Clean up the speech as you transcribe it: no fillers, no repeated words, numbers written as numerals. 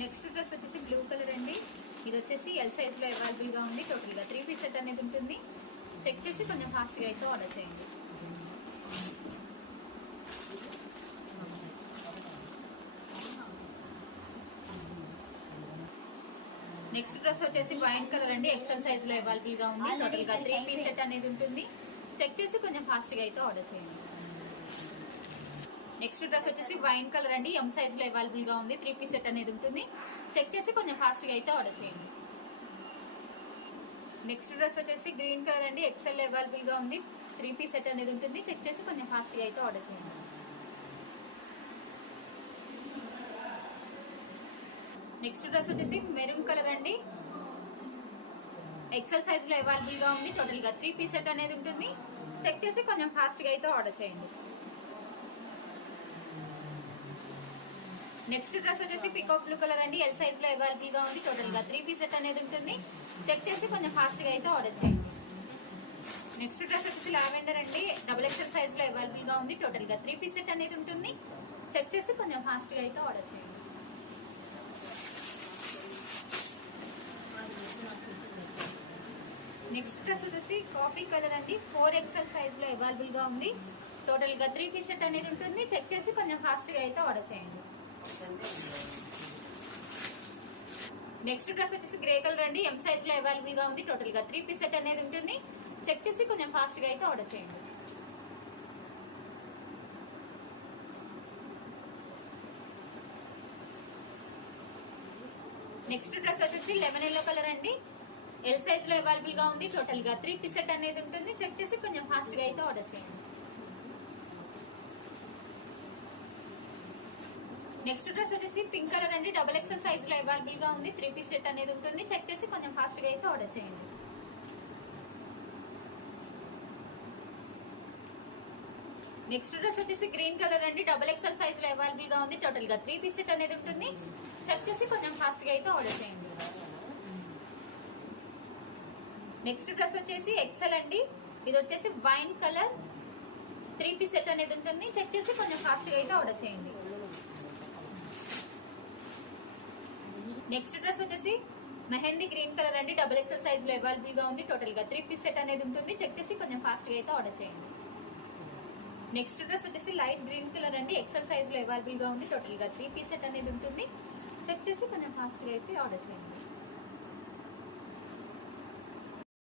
Next dress వచ్చేసి blue colour అండి. ఇది వచ్చేసి ఎల్ సైజ్లో అవైలబుల్గా ఉంది. టోటల్గా 3 పీస్ సెట్ అనేది ఉంటుంది. చెక్ చేసి కొంచెం ఫాస్ట్గా అయితే ఆర్డర్ చేయండి. నెక్స్ట్ డ్రెస్ వచ్చేసి వైన్ కలర్ అండి. ఎక్సెల్ సైజ్లో అవైలబుల్గా ఉంది. టోటల్గా 3 పీస్ సెట్ అనేది ఉంటుంది. చెక్ చేసి కొంచెం ఫాస్ట్గా అయితే ఆర్డర్ చేయండి. నెక్స్ట్ డ్రెస్ వచ్చేసి వైన్ కలర్ అండి. ఎం సైజ్లో అవైలబుల్గా ఉంది. 3 పీస్ సెట్ అనేది ఉంటుంది. చెక్ చేసి కొంచెం ఫాస్ట్గా అయితే ఆర్డర్ చేయండి. నెక్స్ట్ డ్రెస్ వచ్చేసి గ్రీన్ కలర్ అండి. ఎక్సెల్ అవైలబుల్గా ఉంది. 3 పీస్ సెట్ అనేది ఉంటుంది. చెక్ చేసి కొంచెం ఫాస్ట్గా అయితే ఆర్డర్ చేయండి. నెక్స్ట్ డ్రెస్ వచ్చేసి మెరూన్ కలర్ అండి. ఎక్సెల్ సైజ్లో అవైలబుల్గా ఉంది. టోటల్గా 3 పీస్ సెట్ అనేది ఉంటుంది. చెక్ చేసి కొంచెం ఫాస్ట్గా అయితే ఆర్డర్ చేయండి. నెక్స్ట్ డ్రెస్ వచ్చేసి పికాక్ బ్లూ కలర్ అండి. ఎల్ సైజ్లో అవైలబుల్గా ఉంది. టోటల్గా 3 పీస్ సెట్ అనేది ఉంటుంది. చెక్ చేసి కొంచెం ఫాస్ట్గా అయితే ఆర్డర్ చేయండి. నెక్స్ట్ డ్రెస్ వచ్చేసి లావెండర్ అండి. డబుల్ ఎక్సెల్ సైజ్లో అవైలబుల్గా ఉంది. టోటల్గా 3 పీస్ సెట్ అనేది ఉంటుంది. చెక్ చేసి కొంచెం ఫాస్ట్గా అయితే ఆర్డర్ చేయండి. నెక్స్ట్ డ్రెస్ వచ్చేసి కాఫీ కలర్ అండి. 4XL సైజ్లో అవైలబుల్గా ఉంది. టోటల్గా 3 పీస్ సెట్ అనేది ఉంటుంది. చెక్ చేసి కొంచెం ఫాస్ట్గా అయితే ఆర్డర్ చేయండి. నెక్స్ట్ డ్రెస్ వచ్చేసి గ్రే కలర్ అండి. ఎం సైజ్లో అవైలబుల్గా ఉంది. టోటల్గా 3 పీస్ సెట్ అనేది ఉంటుంది. చెక్ చేసి కొంచెం ఫాస్ట్గా అయితే ఆర్డర్ చేయండి. నెక్స్ట్ డ్రెస్ వచ్చేసి లెమన్ ఎల్లో కలర్ అండి. ఎల్ సైజ్లో అవైలబుల్గా ఉంది. టోటల్గా 3 పీస్ సెట్ అనేది ఉంటుంది. చెక్ చేసి కొంచెం ఫాస్ట్గా అయితే ఆర్డర్ చేయండి. నెక్స్ట్ డ్రెస్ వచ్చేసి పింక్ కలర్ అండి. డబుల్ ఎక్సెల్ సైజ్లో అవైలబుల్గా ఉంది. 3 పీస్ సెట్ అనేది ఉంటుంది. చెక్ చేసి కొంచెం ఫాస్ట్గా అయితే ఆర్డర్ చేయండి. నెక్స్ట్ డ్రెస్ వచ్చేసి గ్రీన్ కలర్ అండి. డబుల్ ఎక్సెల్ సైజ్లో అవైలబుల్గా ఉంది. టోటల్గా 3 పీస్ సెట్ అనేది ఉంటుంది. చెక్ చేసి కొంచెం ఫాస్ట్గా అయితే ఆర్డర్ చేయండి. నెక్స్ట్ డ్రెస్ వచ్చేసి ఎక్సెల్ అండి. ఇది వచ్చేసి వైన్ కలర్ 3 పీస్ సెట్ అనేది ఉంటుంది. చెక్ చేసి కొంచెం ఫాస్ట్గా అయితే ఆర్డర్ చేయండి. నెక్స్ట్ డ్రెస్ వచ్చేసి మెహందీ గ్రీన్ కలర్ అండి. డబుల్ ఎక్సెల్ సైజ్లో అవైలబుల్గా ఉంది. టోటల్గా 3 పీస్ సెట్ అనేది ఉంటుంది. చెక్ చేసి కొంచెం ఫాస్ట్గా అయితే ఆర్డర్ చేయండి. నెక్స్ట్ డ్రెస్ వచ్చేసి లైట్ గ్రీన్ కలర్ అండి. ఎక్సెల్ సైజ్లో అవైలబుల్గా ఉంది. టోటల్గా 3 పీస్ సెట్ అనేది ఉంటుంది. చెక్ చేసి కొంచెం ఫాస్ట్గా అయితే ఆర్డర్ చేయండి.